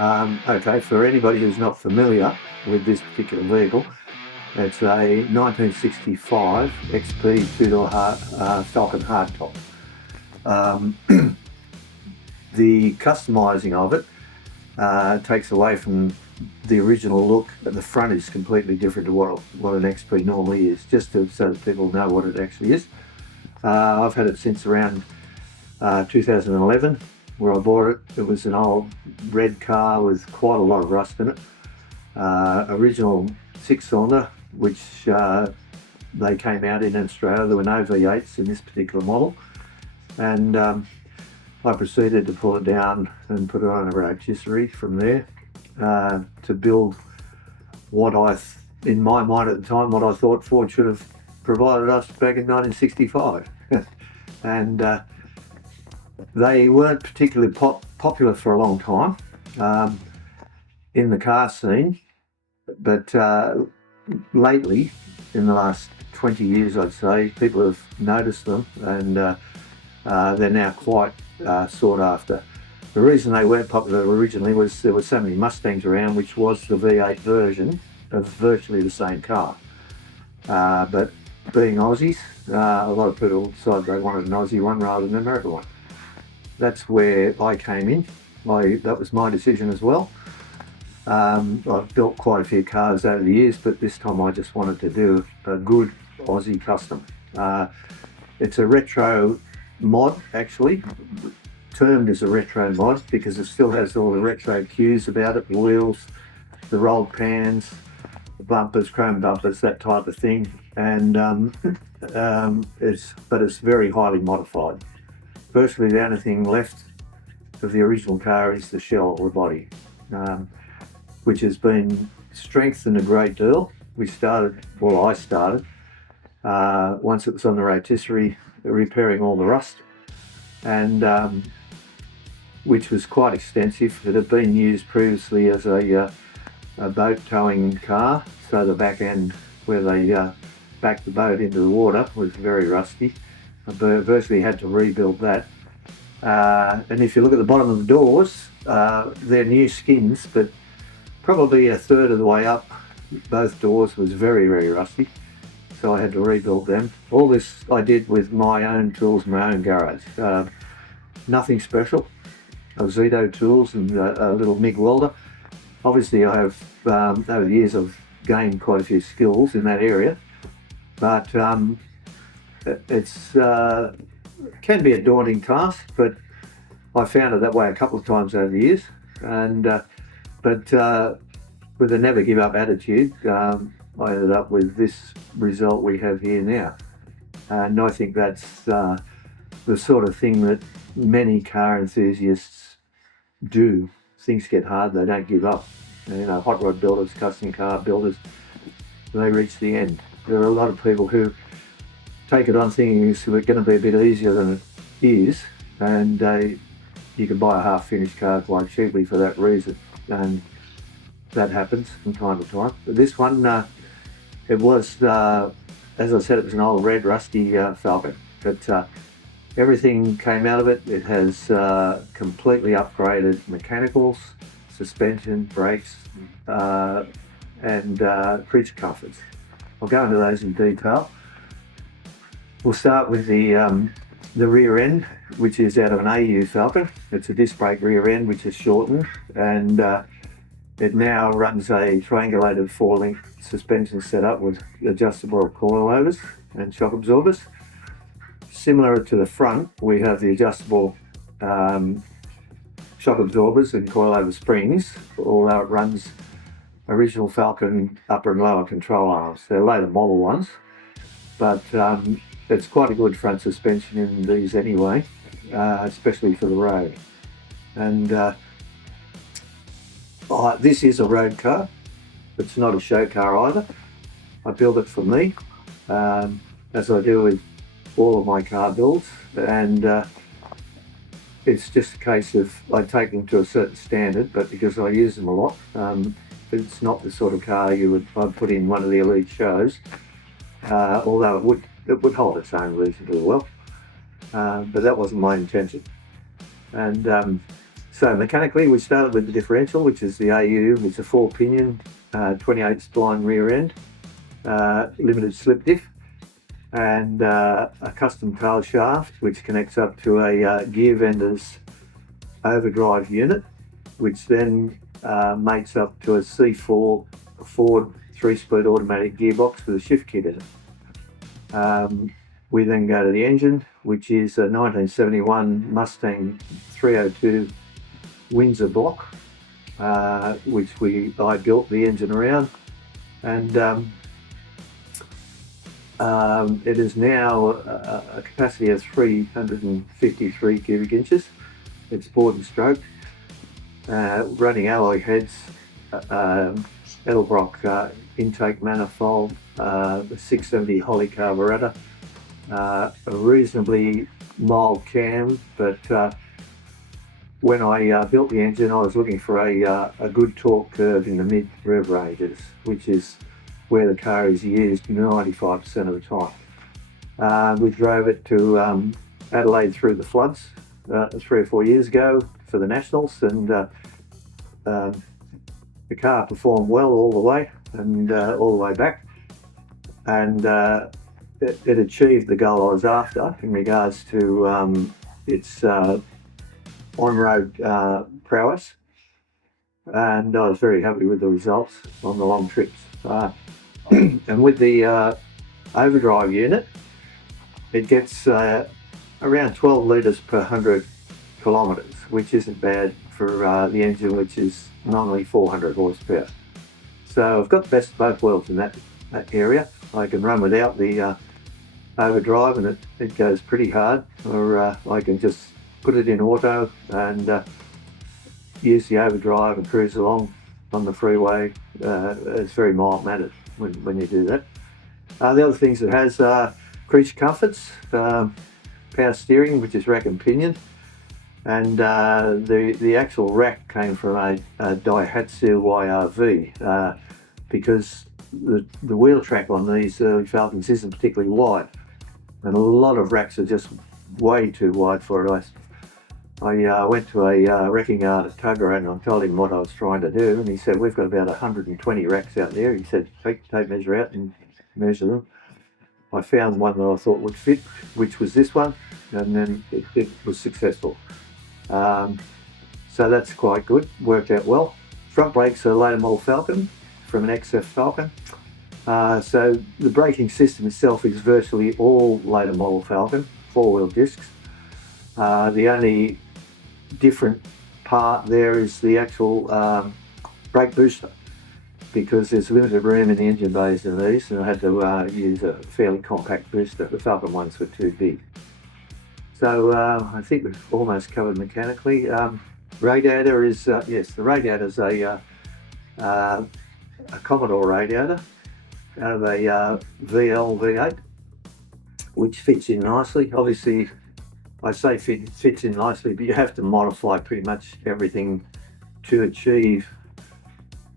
Okay, for anybody who's not familiar with this particular vehicle, it's a 1965 XP two-door Falcon hardtop. The customising of it takes away from the original look. The front is completely different to what an XP normally is, just so that people know what it actually is. I've had it since around 2011, where I bought it. It was an old red car with quite a lot of rust in it. Original six-cylinder, which they came out in Australia. There were no V8s in this particular model, and I proceeded to pull it down and put it on a rotisserie from there to build what in my mind at the time, what I thought Ford should have provided us back in 1965. And they weren't particularly popular for a long time in the car scene, but lately, in the last 20 years, I'd say, people have noticed them, and they're now quite sought after. The reason they weren't popular originally was there were so many Mustangs around, which was the V8 version of virtually the same car. But being Aussies, a lot of people decided they wanted an Aussie one rather than an American one. That's where I came in. That was my decision as well. I've built quite a few cars over the years, but this time I just wanted to do a good Aussie custom. It's a retro mod, actually, termed as a retro mod because it still has all the retro cues about it, the wheels, the rolled pans, the bumpers, chrome bumpers, that type of thing. And it's very highly modified. Virtually the only thing left of the original car is the shell or the body, which has been strengthened a great deal. I started, once it was on the rotisserie, repairing all the rust, and which was quite extensive. It had been used previously as a boat towing car, so the back end where they backed the boat into the water was very rusty. I virtually had to rebuild that. And if you look at the bottom of the doors, they're new skins, but probably a third of the way up, both doors was very, very rusty. So I had to rebuild them. All this I did with my own tools, my own garage. Nothing special. Zito tools and a little MIG welder. Obviously I have, over the years I've gained quite a few skills in that area, but it's can be a daunting task, but I found it that way a couple of times over the years. And but with a never give up attitude, I ended up with this result we have here now. And I think that's the sort of thing that many car enthusiasts do. Things get hard, they don't give up. You know, hot rod builders, custom car builders, they reach the end. There are a lot of people who take it on thinking it's going to be a bit easier than it is, and you can buy a half-finished car quite cheaply for that reason, and that happens from time to time. But this one, it was, as I said, it was an old red rusty Falcon, but everything came out of it. It has completely upgraded mechanicals, suspension, brakes, and creature comforts. I'll go into those in detail. We'll start with the rear end, which is out of an AU Falcon. It's a disc brake rear end, which is shortened, and it now runs a triangulated 4-link suspension setup with adjustable coilovers and shock absorbers. Similar to the front, we have the adjustable shock absorbers and coilover springs, although it runs original Falcon upper and lower control arms. They're later model ones, but it's quite a good front suspension in these anyway, especially for the road. And this is a road car. It's not a show car either. I build it for me, as I do with all of my car builds, and it's just a case of I take them to a certain standard, but because I use them a lot, it's not the sort of car I'd put in one of the elite shows, although it would hold its own reasonably well, but that wasn't my intention. And So mechanically, we started with the differential, which is the AU. It's a 4-pinion, 28 spline rear end, limited slip diff, and a custom tail shaft, which connects up to a gear vendor's overdrive unit, which then mates up to a C4 Ford 3-speed automatic gearbox with a shift kit in it. We then go to the engine, which is a 1971 Mustang 302 Windsor block, which I built the engine around, and it is now a capacity of 353 cubic inches. It's bored and stroked, running alloy heads, Edelbrock intake manifold, the 670 Holly carburetor, a reasonably mild cam, but when I built the engine, I was looking for a good torque curve in the mid rev ranges, which is where the car is used 95% of the time. We drove it to Adelaide through the floods 3 or 4 years ago for the Nationals, and the car performed well all the way and all the way back, and it achieved the goal I was after in regards to its on-road prowess, and I was very happy with the results on the long trips. And with the overdrive unit, it gets around 12 litres per 100 kilometres, which isn't bad for the engine, which is normally 400 horsepower. So I've got the best of both worlds in that area. I can run without the overdrive, and it goes pretty hard, or I can just put it in auto and use the overdrive and cruise along on the freeway. It's very mild mannered when you do that. The other things it has are creature comforts, power steering, which is rack and pinion, and the actual rack came from a Daihatsu YRV, because the wheel track on these early Falcons isn't particularly wide, and a lot of racks are just way too wide for it. I went to a wrecking yard at Tuggerah, and I told him what I was trying to do, and he said, we've got about 120 racks out there. He said, take measure out and measure them. I found one that I thought would fit, which was this one, and then it was successful. So that's quite good, worked out well. Front brakes are later model Falcon from an XF Falcon. So the braking system itself is virtually all later model Falcon, 4-wheel discs. The only different part there is the actual brake booster, because there's limited room in the engine bays in these, and I had to use a fairly compact booster. The Falcon ones were too big. So I think we've almost covered mechanically. Radiator is, yes, the radiator is a Commodore radiator out of a VL V8, which fits in nicely. Obviously, I say fits in nicely, but you have to modify pretty much everything to achieve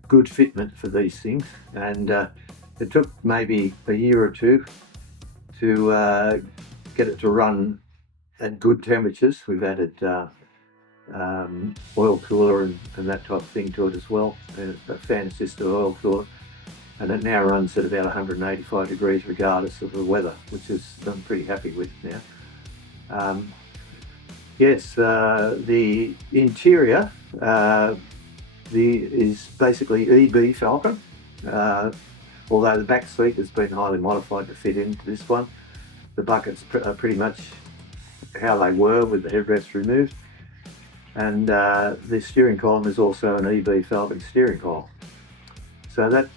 good fitment for these things. And it took maybe a year or two to get it to run at good temperatures. We've added oil cooler and that type of thing to it as well, and a fan assisted oil cooler. And it now runs at about 185 degrees regardless of the weather, which is I'm pretty happy with now. Yes, the interior is basically EB Falcon, although the back seat has been highly modified to fit into this one. The buckets are pretty much how they were with the headrests removed, and the steering column is also an EB Falcon steering column. So that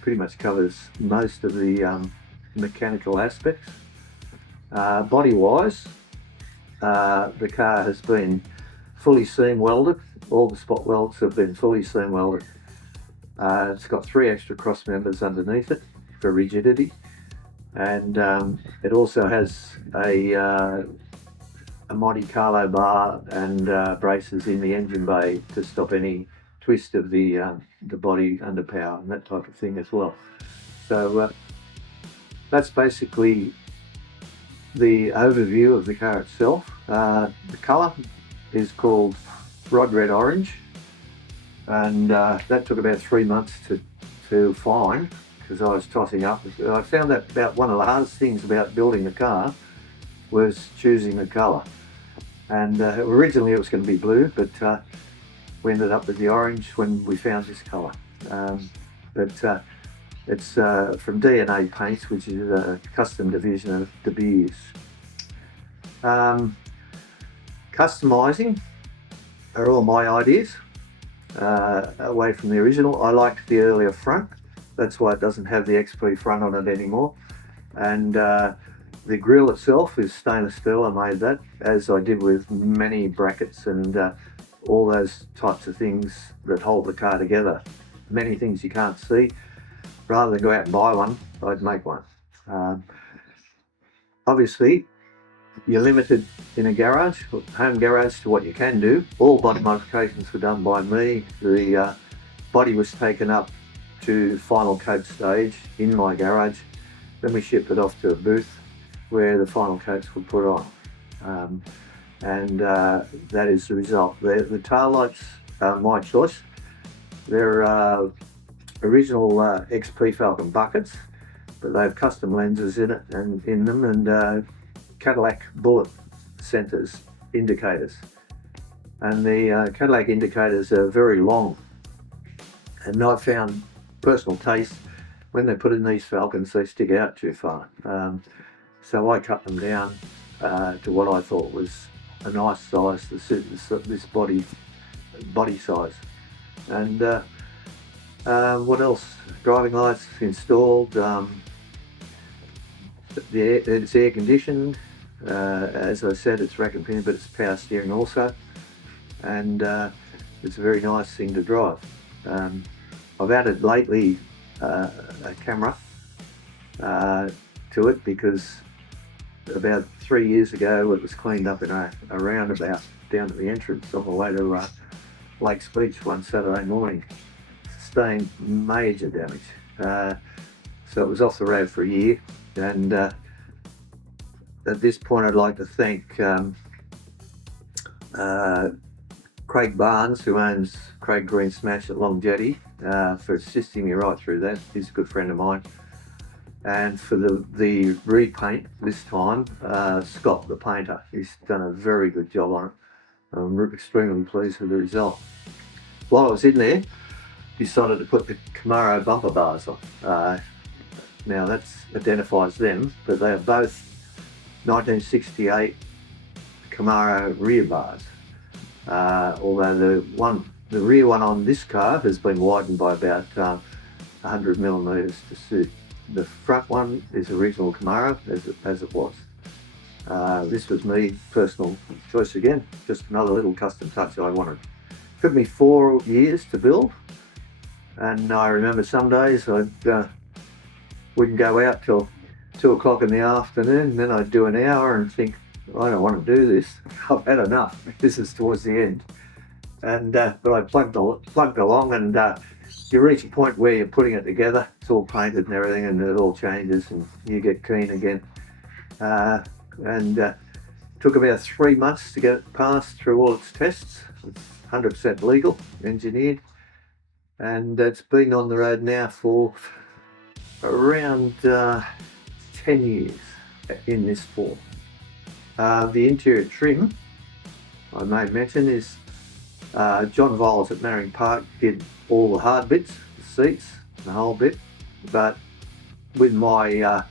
pretty much covers most of the mechanical aspects. Body-wise, the car has been fully seam welded. All the spot welds have been fully seam welded. It's got 3 extra cross members underneath it for rigidity, and it also has a Monte Carlo bar and braces in the engine bay to stop any twist of the body under power and that type of thing as well. So that's basically the overview of the car itself. The colour is called rod red orange, and that took about 3 months to find, because I was tossing up. I found that about one of the hardest things about building the car was choosing the colour. And originally it was going to be blue, but we ended up with the orange when we found this colour. But it's from DNA Paints, which is a custom division of De Beers. Customising are all my ideas, away from the original. I liked the earlier front, that's why it doesn't have the XP front on it anymore. And the grille itself is stainless steel. I made that, as I did with many brackets and all those types of things that hold the car together. Many things you can't see. Rather than go out and buy one, I'd make one. Obviously, you're limited in a garage, home garage, to what you can do. All body modifications were done by me. The body was taken up to final coat stage in my garage. Then we shipped it off to a booth where the final coats were put on. And that is the result. The tail lights are my choice. They're original XP Falcon buckets, but they have custom lenses in them, and Cadillac bullet centers indicators. And the Cadillac indicators are very long, and I've found personal taste, when they put in these Falcons, they stick out too far. So I cut them down to what I thought was a nice size to suit this body size. And what else? Driving lights installed. It's air conditioned. As I said, it's rack and pinion, but it's power steering also. And it's a very nice thing to drive. I've added lately a camera to it, because about 3 years ago it was cleaned up in a roundabout down at the entrance on the way to Lakes Beach one Saturday morning. Sustained major damage. So it was off the road for a year, and at this point I'd like to thank Craig Barnes, who owns Craig Green Smash at Long Jetty, for assisting me right through that. He's a good friend of mine. And for the repaint this time, Scott the painter, he's done a very good job on it. I'm extremely pleased with the result. While I was in there, decided to put the Camaro bumper bars on. Now that identifies them, but they are both 1968 Camaro rear bars. Although the rear one on this car has been widened by about 100 millimeters to suit. The front one is original Camaro, as it was. This was me, personal choice again, just another little custom touch I wanted. It took me 4 years to build, and I remember some days I wouldn't go out till 2 o'clock in the afternoon, and then I'd do an hour and think, I don't want to do this, I've had enough. This is towards the end. And but I plugged along, and you reach a point where you're putting it together, it's all painted and everything, and it all changes and you get keen again. And took about 3 months to get it passed through all its tests. It's 100% legal, engineered, and it's been on the road now for around 10 years in this form. The interior trim, I may mention, is John Viles at Marion Park did all the hard bits, the seats, the whole bit, but with my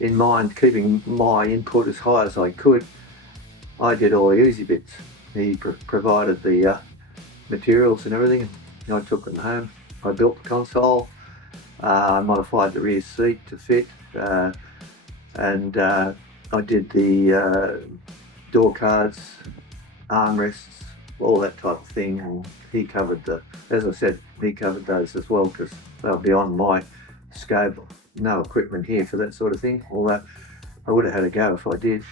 in mind, keeping my input as high as I could, I did all the easy bits. He provided the materials and everything, and I took them home. I built the console, I modified the rear seat to fit, and I did the door cards, armrests, all that type of thing, and he covered as I said, he covered those as well, because they were beyond my scope. No equipment here for that sort of thing, although I would have had a go if I did.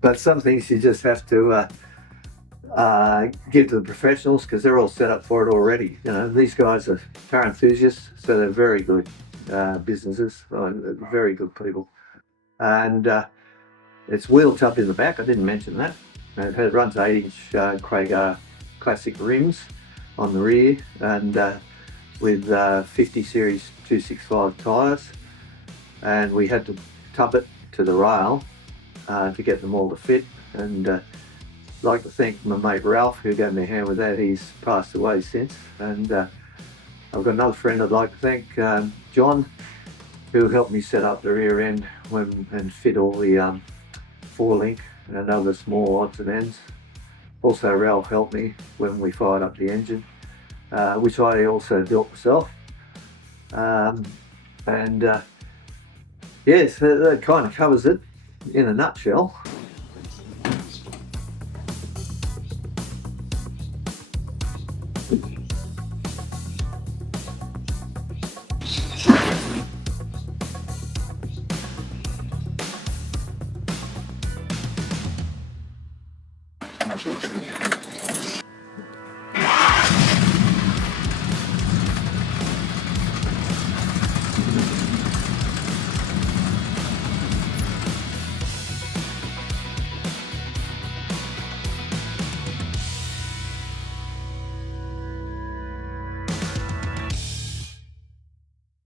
But some things you just have to give to the professionals, because they're all set up for it already. You know, these guys are car enthusiasts, so they're very good businesses, very good people. And it's wheel tub in the back, I didn't mention that. It runs 8-inch Craig classic rims on the rear, and with 50 series 265 tyres, and we had to tub it to the rail to get them all to fit. And I'd like to thank my mate Ralph, who gave me a hand with that. He's passed away since. And I've got another friend I'd like to thank, John, who helped me set up the rear end and fit all the 4-link and other small odds and ends. Also, Ralph helped me when we fired up the engine, which I also built myself. Yes, that kind of covers it in a nutshell.